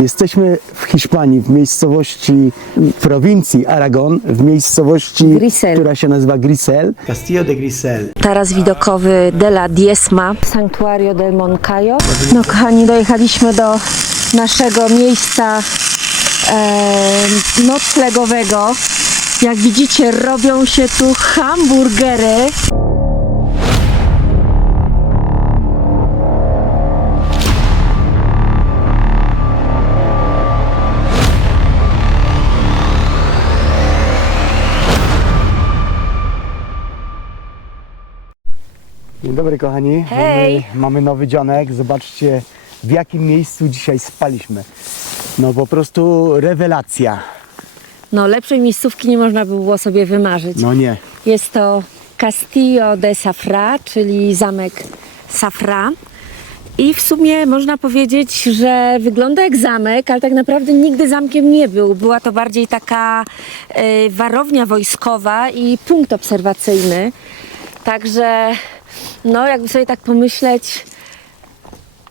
Jesteśmy w Hiszpanii, w miejscowości, w prowincji Aragon, w miejscowości, Grisel, która się nazywa Grisel. Castillo de Grisel. Taras widokowy de la Diezma, Santuario del Moncayo. No kochani, dojechaliśmy do naszego miejsca noclegowego. Jak widzicie, robią się tu hamburgery. Dzień dobry kochani. Hej. Mamy nowy dzionek. Zobaczcie, w jakim miejscu dzisiaj spaliśmy. No po prostu rewelacja. No lepszej miejscówki nie można było sobie wymarzyć. No nie. Jest to Castillo de Safra, czyli zamek Safra. I w sumie można powiedzieć, że wygląda jak zamek, ale tak naprawdę nigdy zamkiem nie był. Była to bardziej taka warownia wojskowa i punkt obserwacyjny. Także no jakby sobie tak pomyśleć,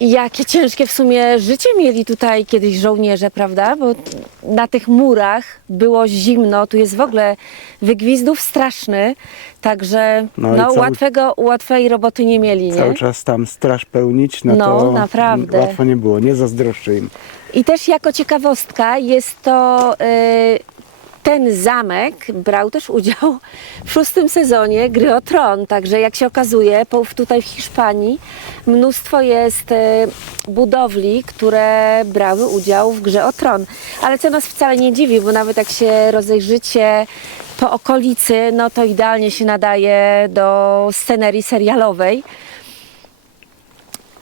jakie ciężkie w sumie życie mieli tutaj kiedyś żołnierze, prawda? Bo na tych murach było zimno, tu jest w ogóle wygwizdów straszny, także łatwej roboty nie mieli, nie? Cały czas tam straż pełnić, no No, to naprawdę. łatwo nie było, nie zazdroszczę im. I też jako ciekawostka jest to... Ten zamek brał też udział w 6. sezonie Gry o Tron, także jak się okazuje, tutaj w Hiszpanii mnóstwo jest budowli, które brały udział w Grze o Tron. Ale co nas wcale nie dziwi, bo nawet jak się rozejrzycie po okolicy, no to idealnie się nadaje do scenerii serialowej.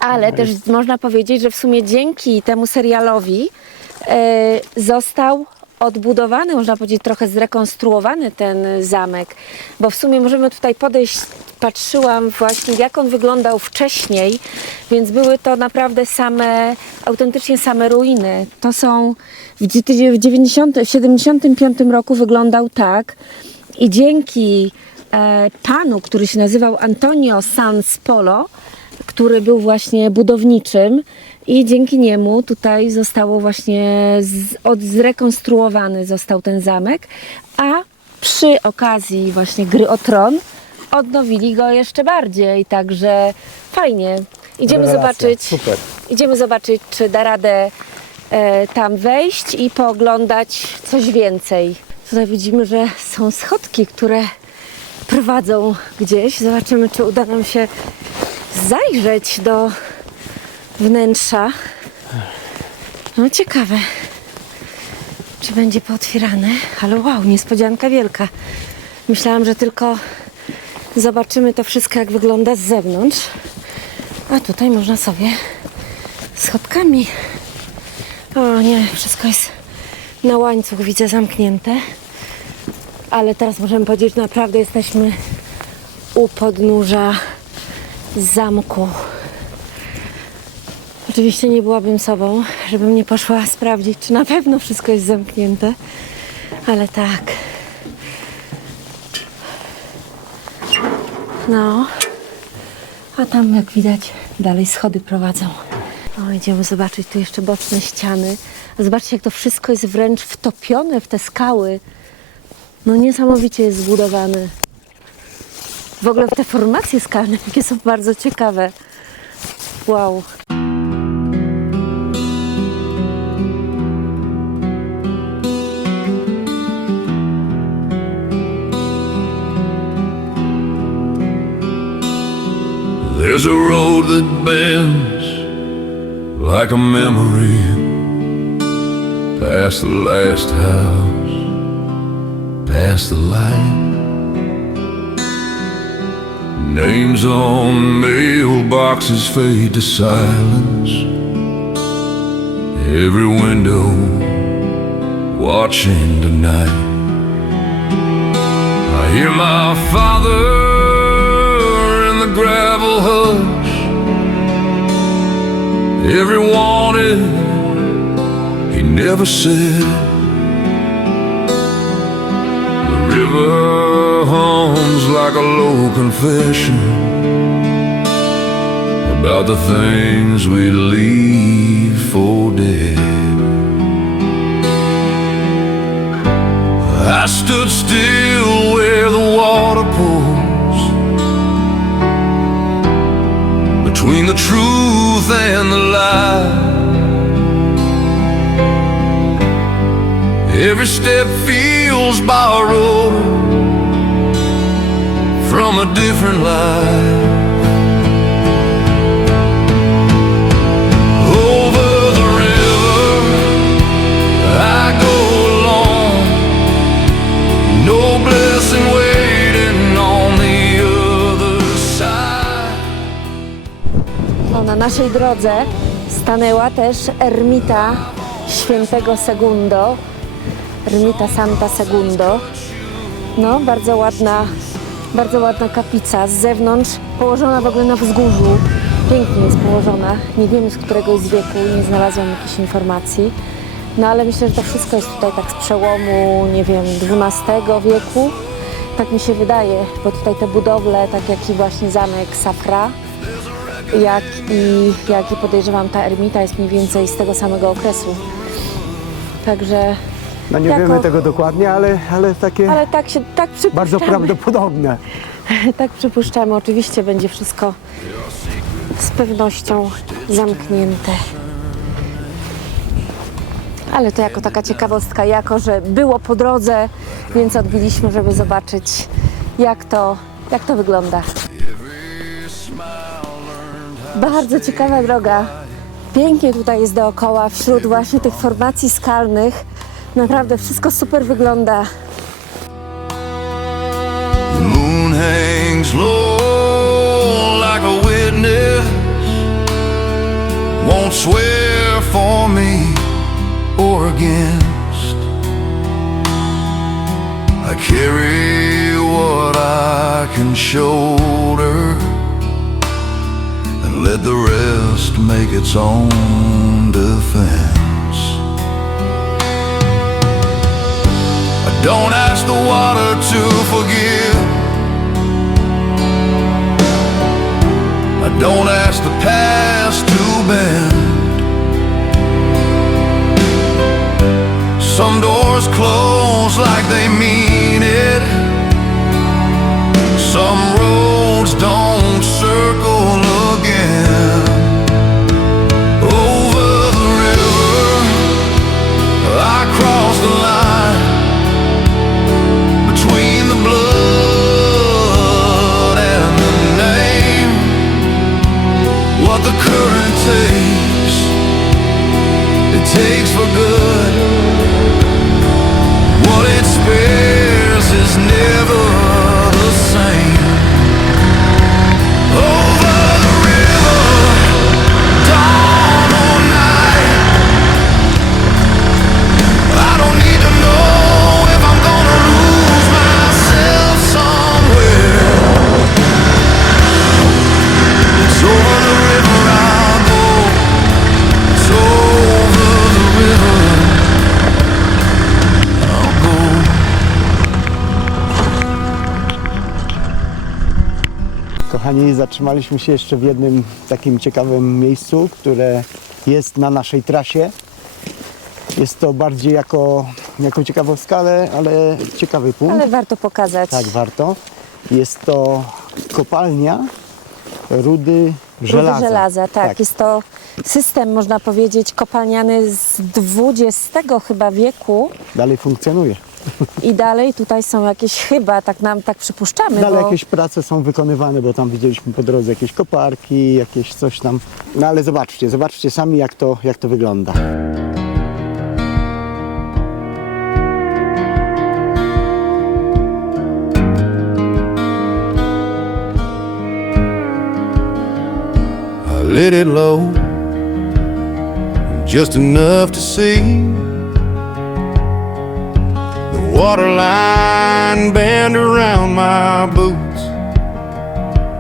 Ale też można powiedzieć, że w sumie dzięki temu serialowi został odbudowany, można powiedzieć, trochę zrekonstruowany ten zamek, bo w sumie możemy tutaj podejść, patrzyłam właśnie, jak on wyglądał wcześniej, więc były to naprawdę autentycznie same ruiny. To są, w 75 roku wyglądał tak i dzięki panu, który się nazywał Antonio Sans Polo, który był właśnie budowniczym, i dzięki niemu tutaj zostało właśnie zrekonstruowany został ten zamek, a przy okazji właśnie Gry o Tron odnowili go jeszcze bardziej, także fajnie. Idziemy zobaczyć, czy da radę tam wejść i pooglądać coś więcej. Tutaj widzimy, że są schodki, które prowadzą gdzieś. Zobaczymy, czy uda nam się zajrzeć do wnętrza. No ciekawe, czy będzie pootwierane, ale wow, niespodzianka wielka. Myślałam, że tylko zobaczymy to wszystko, jak wygląda z zewnątrz, a tutaj można sobie schodkami. O nie, wszystko jest na łańcuch, widzę, zamknięte, ale teraz możemy powiedzieć, że naprawdę jesteśmy u podnóża zamku. Oczywiście nie byłabym sobą, żebym nie poszła sprawdzić, czy na pewno wszystko jest zamknięte, ale tak. No, a tam jak widać dalej schody prowadzą. O, idziemy zobaczyć tu jeszcze boczne ściany. Zobaczcie, jak to wszystko jest wręcz wtopione w te skały. No niesamowicie jest zbudowane. W ogóle te formacje skalne, jakie są bardzo ciekawe. Wow. There's a road that bends like a memory past the last house, past the light. Names on mailboxes fade to silence. Every window watching tonight. I hear my father gravel hush. Every wanted he never said. The river hums like a low confession about the things we leave for dead. I stood still where the water pours between the truth and the lie. Every step feels borrowed from a different life. Over the river I go alone, no blessing waiting on the other side. O, na naszej drodze stanęła też ermita świętego Segundo, ermita Santa Segundo. No, bardzo ładna kaplica z zewnątrz, położona w ogóle na wzgórzu. Pięknie jest położona. Nie wiemy, z którego jest wieku, nie znalazłam jakichś informacji. No ale myślę, że to wszystko jest tutaj tak z przełomu, nie wiem, XII wieku. Tak mi się wydaje, bo tutaj te budowle, tak jak i właśnie zamek Safra, jak i podejrzewam ta ermita jest mniej więcej z tego samego okresu. Także No nie wiemy tego dokładnie, ale takie ale tak przypuszczamy. bardzo prawdopodobne. Tak przypuszczamy. Oczywiście będzie wszystko z pewnością zamknięte. Ale to jako taka ciekawostka, jako że było po drodze, więc odbiliśmy, żeby zobaczyć jak to wygląda. Bardzo ciekawa droga. Pięknie tutaj jest dookoła, wśród właśnie tych formacji skalnych. Naprawdę wszystko super wygląda. The moon hangs low like a witness, won't swear for me or against. I carry what I can shoulder and let the rest make its own defense. Don't ask the water to forgive. I don't ask the past to bend. Some doors close like they mean it. Some roads don't circle again. Over the river I cross the line between the blood and the name. What the current takes, it takes for good. What it spares is never the same. Over the river, dawn or night, I don't need to know if I'm gonna lose myself somewhere. It's over the river I'll go. It's over the river I'll go. Kochani, zatrzymaliśmy się jeszcze w jednym takim ciekawym miejscu, które jest na naszej trasie. Jest to bardziej jako ciekawostka, ale ciekawy punkt. Ale warto pokazać. Tak, warto. Jest to kopalnia rudy żelaza. Rudy żelaza, tak. Jest to system, można powiedzieć, kopalniany z XX chyba wieku Dalej funkcjonuje. i dalej tutaj są jakieś, chyba, tak przypuszczamy, Dalej bo jakieś prace są wykonywane, bo tam widzieliśmy po drodze jakieś koparki, jakieś coś tam. No ale zobaczcie sami jak to wygląda. I lit it low, just enough to see the waterline band around my boots,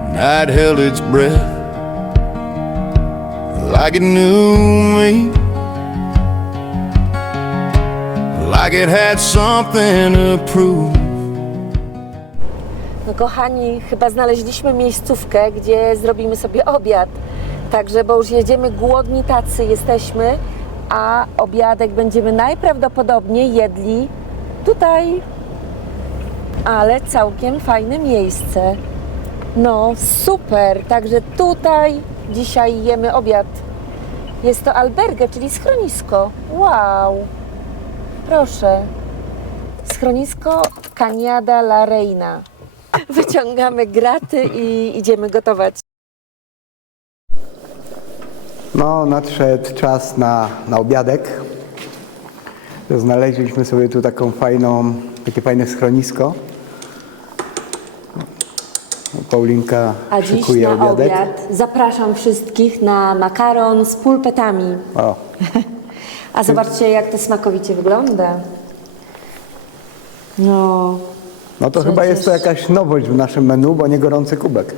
and I'd held its breath like it knew me, like it had something to prove. no kochani, chyba znaleźliśmy miejscówkę, gdzie zrobimy sobie obiad. Także, bo już jedziemy głodni, tacy jesteśmy, a obiadek będziemy najprawdopodobniej jedli tutaj. Ale całkiem fajne miejsce. No super, także tutaj dzisiaj jemy obiad. Jest to albergue, czyli schronisko. Wow, proszę. Schronisko Cañada la Reina. Wyciągamy graty i idziemy gotować. No, nadszedł czas na obiadek. Znaleźliśmy sobie tu takie fajne schronisko. Paulinka A dziś szykuje na obiadek. obiad zapraszam wszystkich na makaron z pulpetami. O, A zobaczcie, jak to smakowicie wygląda. No, no to chyba jest to jakaś nowość w naszym menu, bo nie gorący kubek.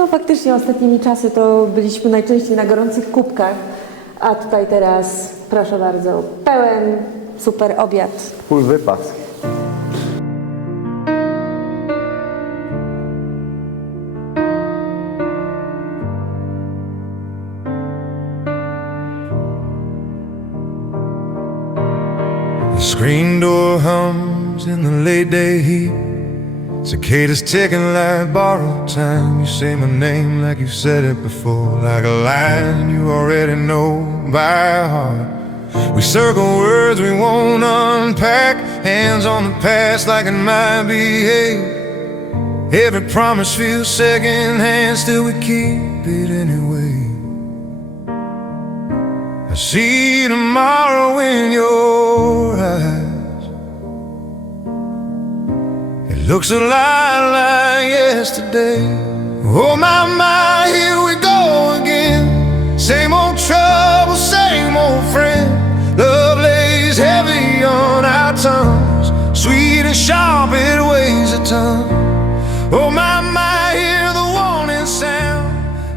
no faktycznie ostatnimi czasy to byliśmy najczęściej na gorących kubkach, a tutaj teraz, proszę bardzo, pełen super obiad. Full wypas. The screen door hums in the late day heat. Cicadas ticking like borrowed time. You say my name like you've said it before, like a line you already know by heart. We circle words we won't unpack, hands on the past like it might be hate. Every promise feels secondhand, still we keep it anyway. I see tomorrow in your eyes. It looks a lot like yesterday. Oh my, here we go again. Same old trouble, same old friend. Love lays heavy on our tongues, sweet and sharp, it weighs a ton. Oh my, hear the warning sound.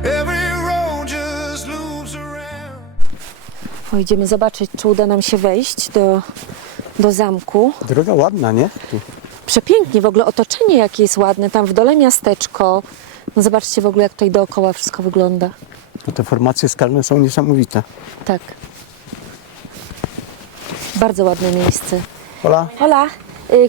Every road just loops around. Idziemy zobaczyć, czy uda nam się wejść do zamku. Droga ładna, nie? Tu. Przepięknie, w ogóle otoczenie jakie jest ładne, tam w dole miasteczko. No zobaczcie w ogóle, jak tutaj dookoła wszystko wygląda. No te formacje skalne są niesamowite. Tak. Bardzo ładne miejsce. Hola. Hola,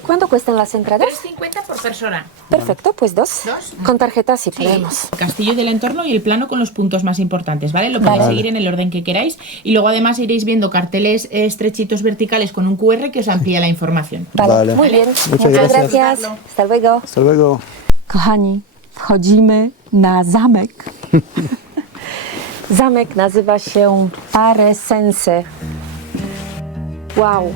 ¿cuánto cuestan las entradas? 3,50 por persona. Perfecto, pues dos. Con tarjeta si podemos. El castillo del entorno y el plano con los puntos más importantes, ¿vale? Lo podéis seguir en el orden que queráis. Y luego además iréis viendo carteles estrechitos verticales con un QR que os amplía la información. Vale, muy bien. Muchas gracias. Hasta luego. Hasta luego. Kochani, wchodzimy na zamek. Zamek nazywa się Paresense. Wow.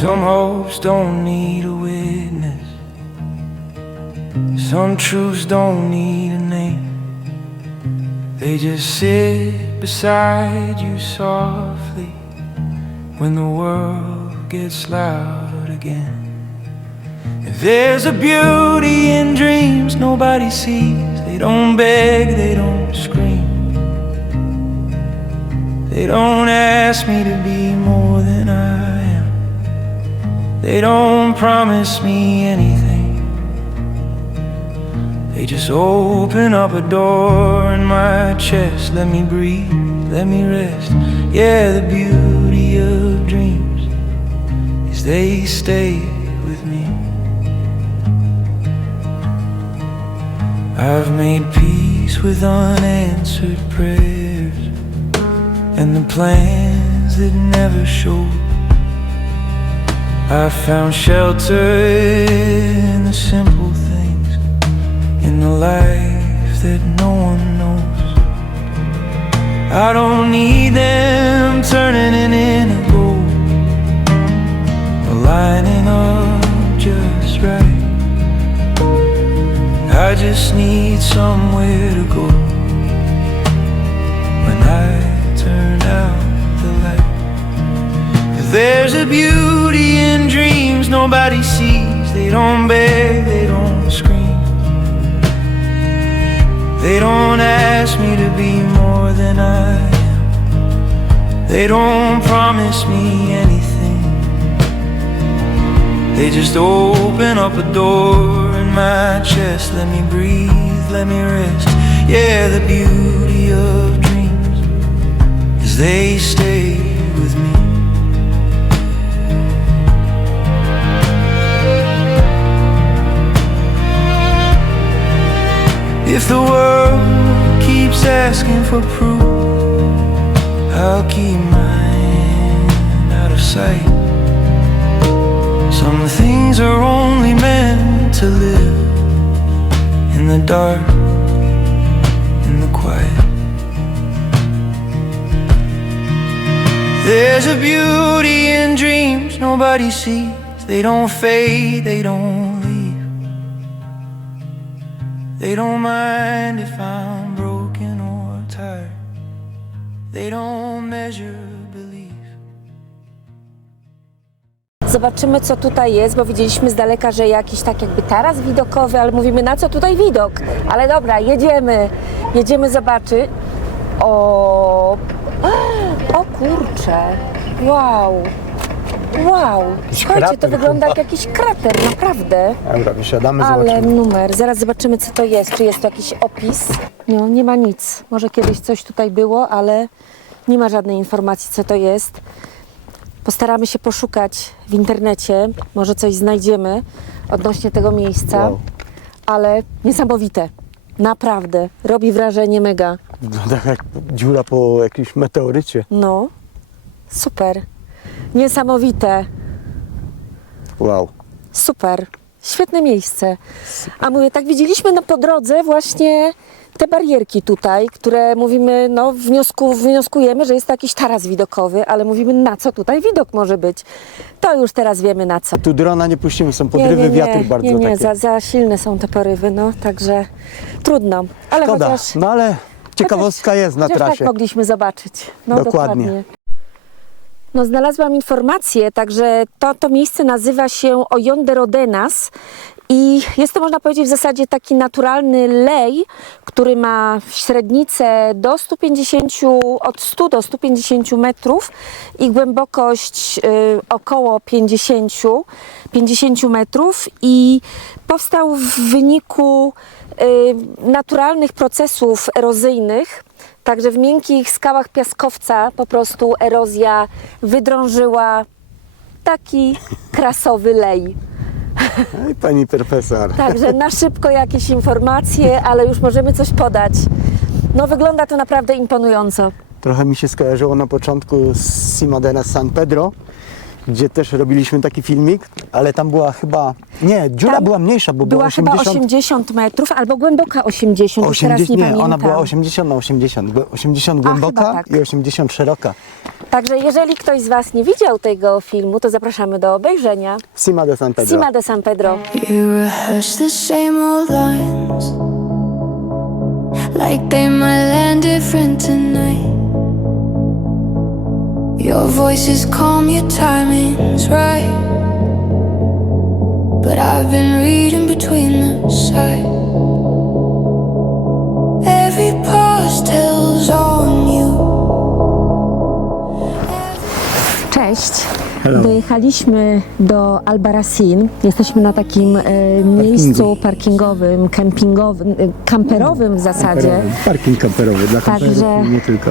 Some hopes don't need a witness. Some truths don't need a name. They just sit beside you softly when the world gets loud again. If there's a beauty in dreams nobody sees, they don't beg, they don't scream. They don't ask me to be more than I am. They don't promise me anything. They just open up a door in my chest. Let me breathe, let me rest. Yeah, the beauty of dreams is they stay with me. I've made peace with unanswered prayers and the plans that never showed. I found shelter in the simple things, in the life that no one knows. I don't need them turning it into gold, or lining up just right. I just need somewhere to go when I turn out the light. 'Cause there's a beauty in dreams nobody sees. They don't beg, they don't scream. They don't ask me to be more than I am. They don't promise me anything. They just open up a door in my chest. Let me breathe, let me rest. Yeah, the beauty of dreams is they stay with me. If the world keeps asking for proof, I'll keep mine out of sight. Some things are only meant to live in the dark, in the quiet. There's a beauty in dreams nobody sees. They don't fade, they don't leave. They don't mind if I'm broken or tired. They don't measure belief. Zobaczymy, co tutaj jest, bo widzieliśmy z daleka, że jakiś tak jakby taras widokowy, ale mówimy, na co tutaj widok? Ale dobra, jedziemy zobaczyć. O kurczę, wow, słuchajcie, krater to wygląda chyba. jak jakiś krater, naprawdę. Dobra, wysiadamy, Ale zobaczymy. numer, zaraz zobaczymy, co to jest, czy jest to jakiś opis. No, nie ma nic, może kiedyś coś tutaj było, ale nie ma żadnej informacji, co to jest. Postaramy się poszukać w internecie, może coś znajdziemy odnośnie tego miejsca, Wow. ale niesamowite, naprawdę, robi wrażenie mega. Wygląda jak dziura po jakimś meteorycie. No, super, niesamowite, Wow. super, świetne miejsce. A mówię, tak widzieliśmy po drodze właśnie te barierki tutaj, które mówimy, no wnioskujemy, że jest to jakiś taras widokowy, ale mówimy, na co tutaj widok może być. To już teraz wiemy na co. Tu drona nie puścimy, są podrywy wiatru bardzo nie, takie. za silne są te porywy, no, także trudno. Ale Szkoda, chociaż, no ale ciekawostka jest na chociaż trasie. tak mogliśmy zobaczyć. No Dokładnie. dokładnie. No, znalazłam informację, także to miejsce nazywa się Hoyón de Ródenas i jest to, można powiedzieć, w zasadzie taki naturalny lej, który ma średnicę do 150, od 100 do 150 metrów i głębokość około 50 metrów i powstał w wyniku naturalnych procesów erozyjnych. Także w miękkich skałach piaskowca po prostu erozja wydrążyła taki krasowy lej. Ej, pani profesor. Także na szybko jakieś informacje, ale już możemy coś podać. No wygląda to naprawdę imponująco. Trochę mi się skojarzyło na początku z Cima de San Pedro, gdzie też robiliśmy taki filmik, ale tam była chyba... Nie, dziura Tam była mniejsza, bo była 80... chyba 80 metrów albo głęboka 80, już teraz nie pamiętam. ona była 80 na 80. 80 głęboka chyba tak. i 80 szeroka. Także jeżeli ktoś z Was nie widział tego filmu, to zapraszamy do obejrzenia. Cima de San Pedro. Cima de San Pedro. You rehearse the same old lines, like they might land different tonight. Your voice is calm, your timing's right, but I've been reading between the sides. Every pause tells on you. Cześć. Hello. Dojechaliśmy do Albarracín. Jesteśmy na takim miejscu parkingowym, kempingowym, kamperowym w zasadzie. Parking kamperowy dla kamperów Także- i nie tylko.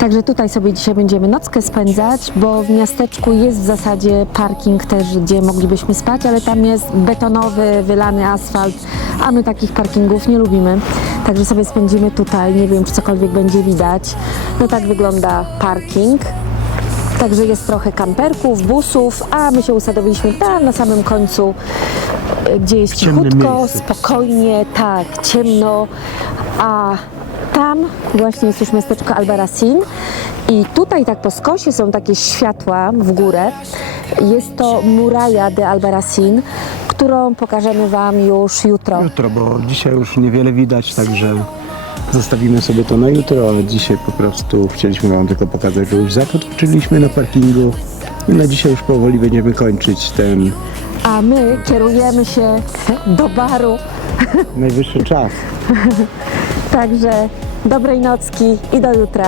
Także tutaj sobie dzisiaj będziemy nockę spędzać, bo w miasteczku jest w zasadzie parking też, gdzie moglibyśmy spać, ale tam jest betonowy, wylany asfalt, a my takich parkingów nie lubimy. Także sobie spędzimy tutaj, nie wiem, czy cokolwiek będzie widać. No tak wygląda parking. Także jest trochę kamperków, busów, a my się usadowiliśmy tam na samym końcu, gdzie jest ciemnym cichutko, miejscu. spokojnie, tak, ciemno, a tam właśnie jest już miasteczko Albarracín i tutaj tak po skosie są takie światła w górę. Jest to Muralla de Albarracín, którą pokażemy Wam już jutro. Jutro, bo dzisiaj już niewiele widać, także zostawimy sobie to na jutro, a dzisiaj po prostu chcieliśmy Wam tylko pokazać, że już odpoczęliśmy na parkingu i na dzisiaj już powoli będziemy kończyć ten A my kierujemy się do baru, najwyższy czas. także dobrej nocki i do jutra.